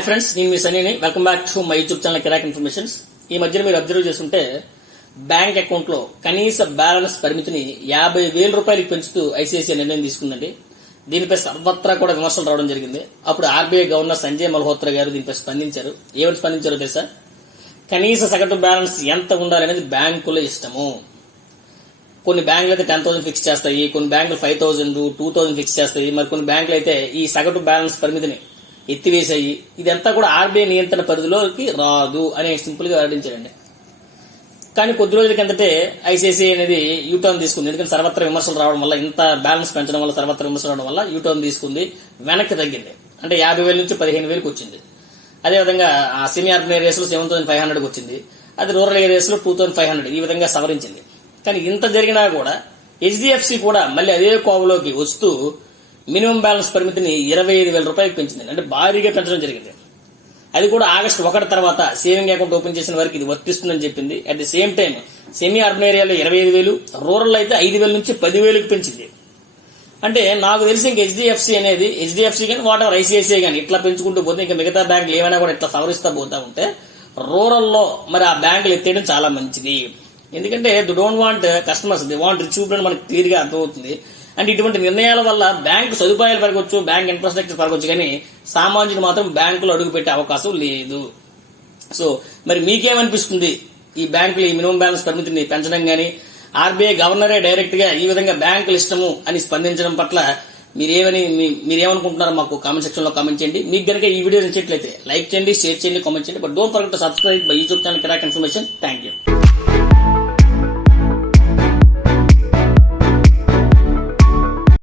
Hi friends, నేను మీ సనీని. Welcome back to my YouTube channel కిరాక్ ఇన్ఫర్మేషన్స్. ఈ మధ్యన మీరు అబ్జర్వ్ చేస్తుంటే బ్యాంక్ అకౌంట్ లో కనీస బ్యాలెన్స్ పరిమితిని 50,000 రూపాయలకి పెంచుతూ ఐసీఐసీఐ నిర్ణయం తీసుకుందండి. దీనిపై సర్వత్రా కూడా విమర్శలు రావడం జరిగింది. అప్పుడు ఆర్బీఐ గవర్నర్ సంజయ్ మల్హోత్రా గారు దీనిపై స్పందించారు. ఏమని స్పందించారో తెలుసా? కనీస సగటు బ్యాలెన్స్ ఎంత ఉండాలనేది బ్యాంకుల ఇష్టము. కొన్ని బ్యాంకులు అయితే 10,000 ఫిక్స్ చేస్తాయి, కొన్ని బ్యాంకులు 5,000, 2,000 ఫిక్స్ చేస్తాయి. మరి కొన్ని బ్యాంకులు అయితే ఈ సగటు బ్యాలెన్స్ పరిమితిని ఎత్తివేశాయి. ఇదంతా కూడా ఆర్బీఐ నియంత్రణ పరిధిలోకి రాదు అని సింపుల్ గా వెల్లడించారండి. కానీ కొద్ది రోజుల కిందటే ఐసీఐసీఐ అనేది యూటర్న్ తీసుకుంది. ఎందుకంటే సర్వత్ర విమర్శలు రావడం వల్ల, ఇంత బ్యాలెన్స్ పెంచడం వల్ల, సర్వత్ర విమర్శలు రావడం వల్ల యూటర్న్ తీసుకుంది. వెనక్కి తగ్గింది. అంటే 50,000 నుంచి 15,000కి వచ్చింది. అదేవిధంగా సెమీ అర్బన్ ఏరియాస్ లో 7,500కి వచ్చింది. అది రూరల్ ఏరియాస్ లో 2,500 ఈ విధంగా సవరించింది. కానీ ఇంత జరిగినా కూడా హెచ్డిఎఫ్సి కూడా మళ్ళీ అదే కోవలోకి వస్తూ మినిమం బ్యాలెన్స్ పరిమితిని 25,000 రూపాయలకు పెంచింది. అంటే భారీగా పెంచడం జరిగింది. అది కూడా ఆగస్టు 1 తర్వాత సేవింగ్ అకౌంట్ ఓపెన్ చేసిన వారికి ఇది వర్తిస్తుందని చెప్పింది. At the same time semi urban ఏరియాలో 25,000, రూరల్ అయితే 5,000 నుంచి 10,000కి పెంచింది. అంటే నాకు తెలిసి ఇంక హెచ్డిఎఫ్సి కానీ వాటర్ ఐసీఐసీఐ కానీ ఇట్లా పెంచుకుంటూ పోతే ఇంకా మిగతా బ్యాంకులు ఏమైనా కూడా ఇట్లా సవరిస్తా పోతా ఉంటే రూరల్లో మరి ఆ బ్యాంకులు ఎత్తేయడం చాలా మంచిది. ఎందుకంటే they don't want customers, the want rich people అని మనకు క్లియర్ గా అర్థమవుతుంది. అంటే ఇటువంటి నిర్ణయాల వల్ల బ్యాంకు సదుపాయాలు పెరగొచ్చు, బ్యాంక్ ఇన్ఫ్రాస్ట్రక్చర్ పెరగొచ్చు, కానీ సామాన్యుడు మాత్రం బ్యాంకులో అడుగు పెట్టే అవకాశం లేదు. సో మరి మీకేమనిపిస్తుంది? ఈ బ్యాంకులు ఈ మినిమం బ్యాలెన్స్ పరిమితిని పెంచడం గానీ, ఆర్బీఐ గవర్నరే డైరెక్ట్ గా ఈ విధంగా బ్యాంకులు ఇష్టము అని స్పందించడం పట్ల మీరేమనుకుంటున్నారో మాకు కామెంట్ సెక్షన్ లో కామెంట్ చేయండి. మీకు గనక ఈ వీడియో నచ్చినట్లయితే లైక్ చేయండి, షేర్ చేయండి, కామెంట్ చేయండి. But don't forget to subscribe my YouTube channel కిరాక్ ఇన్ఫర్మేషన్. Thank you.